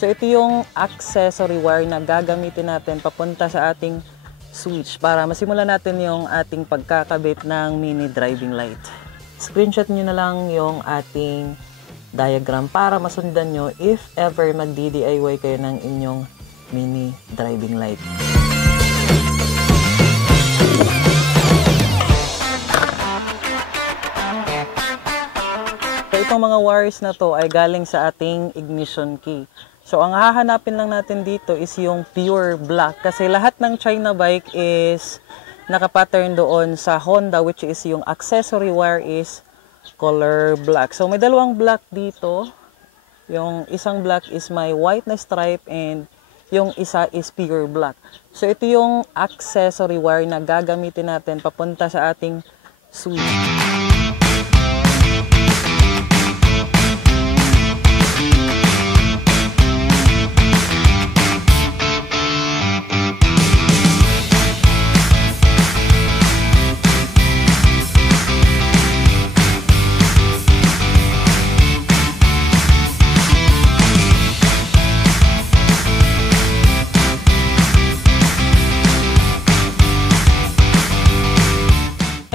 So ito yung accessory wire na gagamitin natin papunta sa ating switch para masimulan natin yung ating pagkakabit ng mini driving light. Screenshot nyo na lang yung ating diagram para masundan nyo if ever mag-DIY kayo ng inyong mini driving light. So itong mga wires na to ay galing sa ating ignition key. So ang hahanapin lang natin dito is yung pure black kasi lahat ng China bike is nakapattern doon sa Honda, which is yung accessory wire is color black. So may dalawang black dito. Yung isang black is may white na stripe and yung isa is pure black. So ito yung accessory wire na gagamitin natin papunta sa ating switch.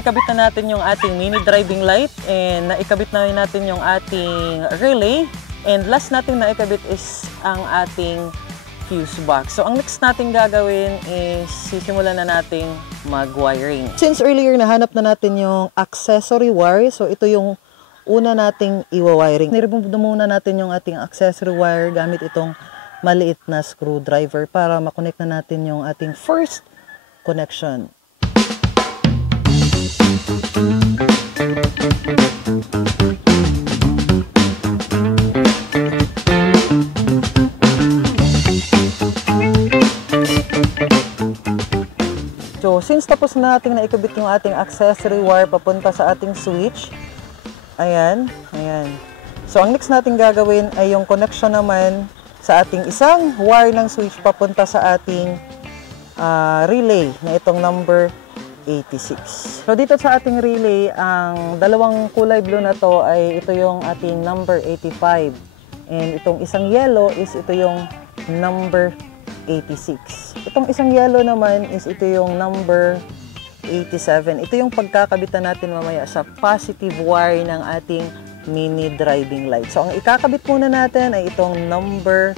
Naikabit na natin yung ating mini driving light and naikabit na natin yung ating relay, and last natin naikabit is ang ating fuse box. So ang next natin gagawin is sisimulan na nating mag-wiring. Since earlier nahanap na natin yung accessory wire, so ito yung una nating i-wiring. Niremove muna natin yung ating accessory wire gamit itong maliit na screwdriver para makonect na natin yung ating first connection. So, since tapos na natin naikabit yung ating accessory wire papunta sa ating switch, ayan. So, ang next natin gagawin ay yung connection naman sa ating isang wire ng switch papunta sa ating relay na itong number 86. So dito sa ating relay, ang dalawang kulay blue na to ay ito yung ating number 85. And itong isang yellow is ito yung number 86. Itong isang yellow naman is ito yung number 87. Ito yung pagkakabitan natin mamaya sa positive wire ng ating mini driving light. So ang ikakabit muna natin ay itong number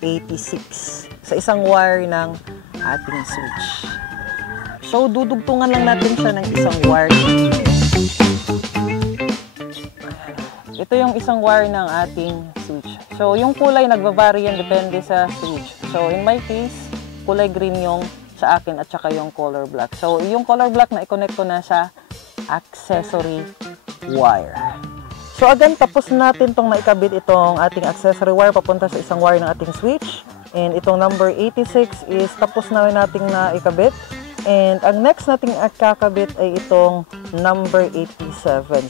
86 sa isang wire ng ating switch. So, dudugtungan lang natin siya ng isang wire. Ito yung isang wire ng ating switch. So, yung kulay nagbavari yan depende sa switch. So, in my case, kulay green yung sa akin at saka yung color black. So, yung color black na i-connect ko na sa accessory wire. So, again, tapos natin itong naikabit itong ating accessory wire papunta sa isang wire ng ating switch. And itong number 86 is tapos na natin na ikabit. And ang next nating kakabit ay itong number 87.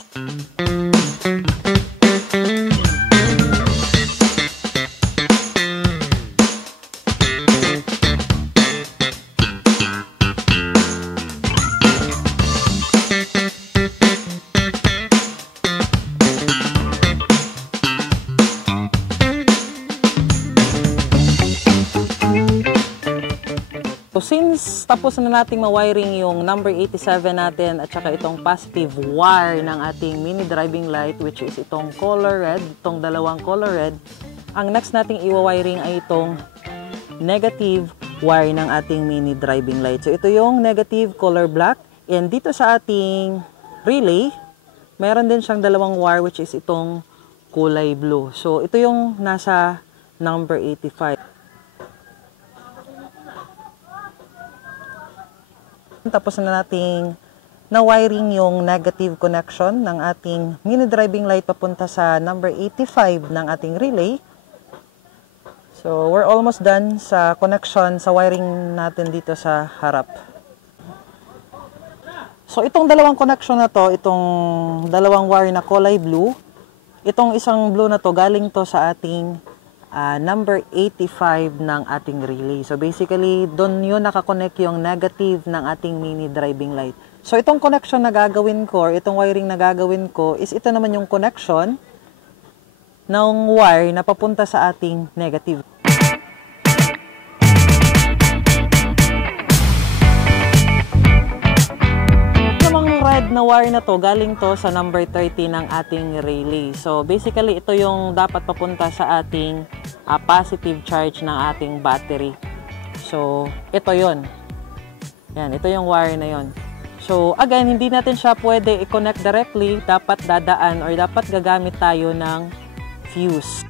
So since tapos na nating ma-wiring yung number 87 natin at saka itong positive wire ng ating mini driving light, which is itong color red, itong dalawang color red, ang next nating i-wiring ay itong negative wire ng ating mini driving light. So ito yung negative color black, and dito sa ating relay, meron din siyang dalawang wire which is itong kulay blue. So ito yung nasa number 85. Tapos na nating na-wiring yung negative connection ng ating mini driving light papunta sa number 85 ng ating relay. So, we're almost done sa connection, sa wiring natin dito sa harap. So, itong dalawang connection na to, itong dalawang wire na kulay blue, itong isang blue na to, galing to sa ating number 85 ng ating relay. So basically, doon yun nakakonect yung negative ng ating mini driving light. So itong connection na gagawin ko, itong wiring na gagawin ko, is ito naman yung connection ng wire na papunta sa ating negative. na wire na to, galing to sa number 30 ng ating relay. So basically, ito yung dapat papunta sa ating positive charge ng ating battery. So ito yon. Yan, ito yung wire na yon. So again, hindi natin siya pwede i-connect directly. Dapat dadaan or dapat gagamit tayo ng fuse.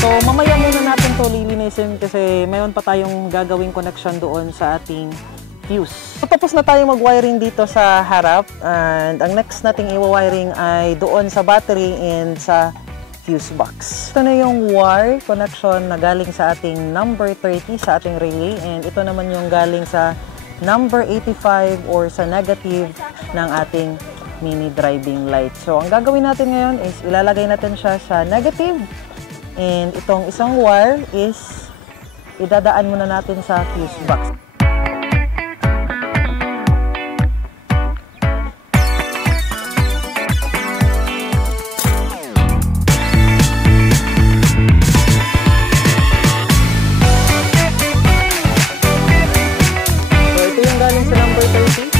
So, mamaya muna natin to lilinisin kasi mayroon pa tayong gagawing connection doon sa ating fuse. So, tapos na tayong mag-wiring dito sa harap. And ang next nating i-wiring ay doon sa battery and sa fuse box. Ito na yung wire connection na galing sa ating number 30 sa ating relay. And ito naman yung galing sa number 85 or sa negative ng ating mini driving light. So, ang gagawin natin ngayon is ilalagay natin siya sa negative. And itong isang wire is idadaan muna natin sa fuse box. So ito yung galing sa number 30.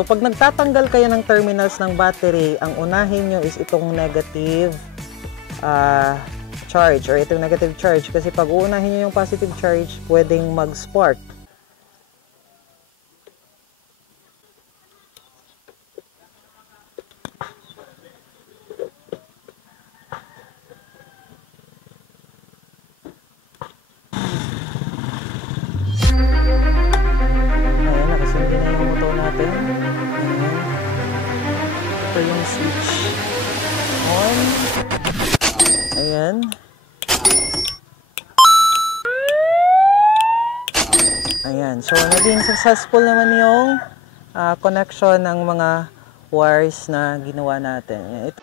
So, pag nagtatanggal kayo ng terminals ng battery, ang unahin nyo is itong negative charge or itong negative charge. Kasi pag uunahin nyo yung positive charge, pwedeng mag-spark. Ayan, nakasindi na yung motor natin. Ito yung switch on. Ayan. Ayan. So, naging successful naman yung connection ng mga wires na ginawa natin. Ayan. Ito.